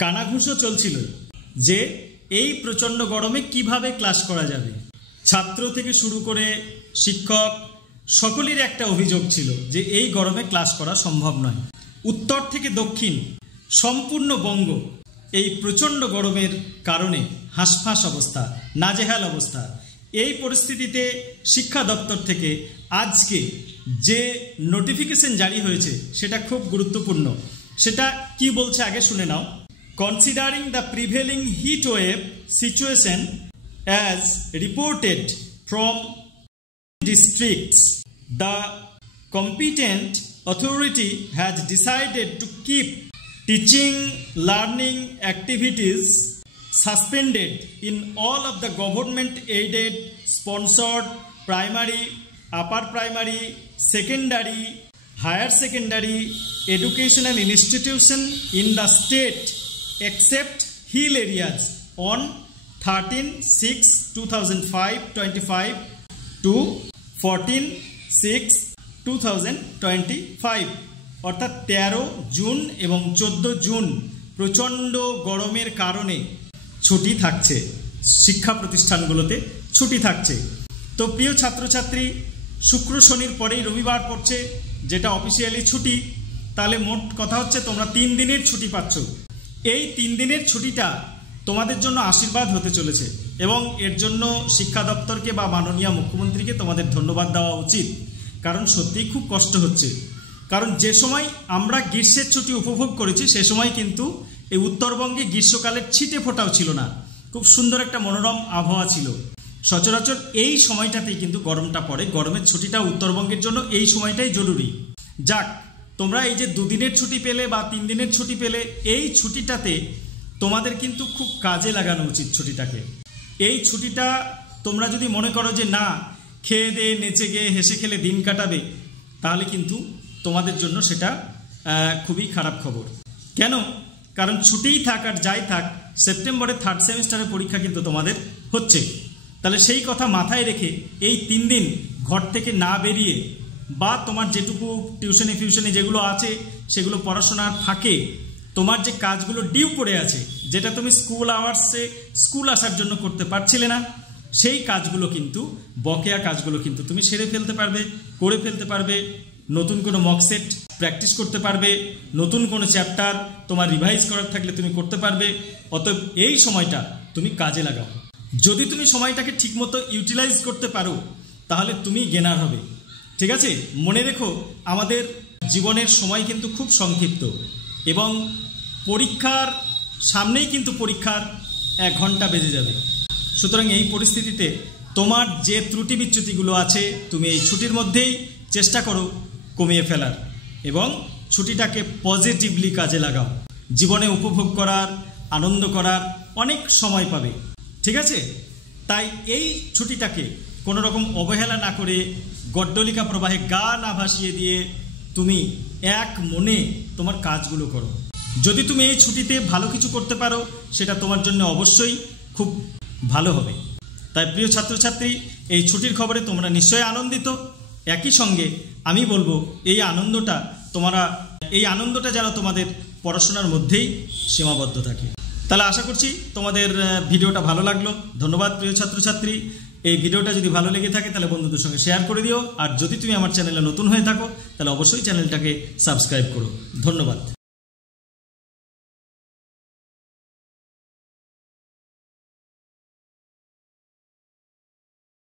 কানাঘুষো চলছিল যে এই প্রচণ্ড গরমে কিভাবে ক্লাস করা যাবে। ছাত্র থেকে শুরু করে শিক্ষক সকলের একটা অভিযোগ ছিল যে এই গরমে ক্লাস করা সম্ভব নয়। উত্তর থেকে দক্ষিণ সম্পূর্ণ বঙ্গ এই প্রচণ্ড গরমের কারণে হাঁসফাঁস অবস্থা, নাজেহাল অবস্থা। এই পরিস্থিতিতে শিক্ষা দপ্তর থেকে আজকে যে নোটিফিকেশন জারি হয়েছে সেটা খুব গুরুত্বপূর্ণ। সেটা কি বলছে আগে শুনে নাও। Considering the prevailing heat wave situation as reported from districts, the competent authority has decided to keep teaching learning activities suspended in all of the government aided sponsored primary, upper primary, secondary, higher secondary educational institution in the state except hill areas on 13/6/2025 to 14/6/2025 অর্থাৎ 13 June এবং 14 June প্রচণ্ড গরমের কারণে ছুটি থাকছে, শিক্ষা প্রতিষ্ঠানগুলোতে ছুটি থাকছে। তো প্রিয় ছাত্রছাত্রী, শুক্র শনির পরেই রবিবার পড়ছে, যেটা অফিসিয়ালি ছুটি। তাহলে মোট কথা হচ্ছে তোমরা 3 দিনের ছুটি পাচ্ছ। এই 3 দিনের ছুটিটা তোমাদের জন্য আশীর্বাদ হতে চলেছে এবং এর জন্য শিক্ষা দপ্তরকে বা মাননীয় মুখ্যমন্ত্রীকে তোমাদের ধন্যবাদ দেওয়া উচিত। কারণ সত্যিই খুব কষ্ট হচ্ছে। কারণ যে সময় আমরা গ্রীষ্মের ছুটি উপভোগ করেছি সে সময় কিন্তু এই উত্তরবঙ্গে গ্রীষ্মকালের ছিটে ফোটাও ছিল না, খুব সুন্দর একটা মনোরম আবহাওয়া ছিল। সচরাচর এই সময়টাতেই কিন্তু গরমটা পড়ে। গরমের ছুটিটা উত্তরবঙ্গের জন্য এই সময়টাই জরুরি। যাক, তোমরা এই যে 2 দিনের ছুটি পেলে বা 3 দিনের ছুটি পেলে, এই ছুটিটাতে তোমাদের কিন্তু খুব কাজে লাগানো উচিত ছুটিটাকে। এই ছুটিটা তোমরা যদি মনে করো যে না, খেয়ে দিয়ে নেচে গিয়ে হেসে খেলে দিন কাটাবে, তাহলে কিন্তু তোমাদের জন্য সেটা খুবই খারাপ খবর। কেন? কারণ ছুটিই থাক আর যাই থাক, সেপ্টেম্বরে 3rd সেমিস্টারের পরীক্ষা কিন্তু তোমাদের হচ্ছে। তাহলে সেই কথা মাথায় রেখে এই 3 দিন ঘর থেকে না বেরিয়ে বা তোমার যেটুকু টিউশনি ফিউশনি যেগুলো আছে সেগুলো পড়াশোনার ফাঁকে তোমার যে কাজগুলো ডিউ পড়ে আছে, যেটা তুমি স্কুল আওয়ার্সে স্কুল আসার জন্য করতে পারছিলে না, সেই কাজগুলো কিন্তু, বকেয়া কাজগুলো কিন্তু তুমি সেরে ফেলতে পারবে, করে ফেলতে পারবে। নতুন কোনো মক সেট প্র্যাকটিস করতে পারবে, নতুন কোনো চ্যাপ্টার তোমার রিভাইজ করার থাকলে তুমি করতে পারবে। অতএব এই সময়টা তুমি কাজে লাগাও। যদি তুমি সময়টাকে ঠিকমতো ইউটিলাইজ করতে পারো তাহলে তুমি গেনার হবে। ঠিক আছে? মনে রেখো, আমাদের জীবনের সময় কিন্তু খুব সংক্ষিপ্ত এবং পরীক্ষার সামনেই কিন্তু পরীক্ষার 1 ঘন্টা বেজে যাবে। সুতরাং এই পরিস্থিতিতে তোমার যে ত্রুটি বিচ্যুতিগুলো আছে তুমি এই ছুটির মধ্যেই চেষ্টা করো কমিয়ে ফেলার এবং ছুটিটাকে পজিটিভলি কাজে লাগাও। জীবনে উপভোগ করার, আনন্দ করার অনেক সময় পাবে। ঠিক আছে? তাই এই ছুটিটাকে কোনো রকম অবহেলা না করে গড্ডলিকা প্রবাহে গা না ভাসিয়ে দিয়ে তুমি এক মনে তোমার কাজগুলো করো। যদি তুমি এই ছুটিতে ভালো কিছু করতে পারো সেটা তোমার জন্য অবশ্যই খুব ভালো হবে। তাই প্রিয় ছাত্রছাত্রী, এই ছুটির খবরে তোমরা নিশ্চয়ই আনন্দিত। একই সঙ্গে আমি বলবো এই আনন্দটা যেন তোমাদের পড়াশোনার মধ্যেই সীমাবদ্ধ থাকে। তাহলে আশা করছি তোমাদের ভিডিওটা ভালো লাগলো। ধন্যবাদ প্রিয় ছাত্রছাত্রী। এই ভিডিওটা যদি ভালো লেগে থাকে তাহলে বন্ধুদের সঙ্গে শেয়ার করে দিও। আর যদি তুমি আমার চ্যানেলে নতুন হয়ে থাকো তাহলে অবশ্যই চ্যানেলটাকে সাবস্ক্রাইব করো। ধন্যবাদ।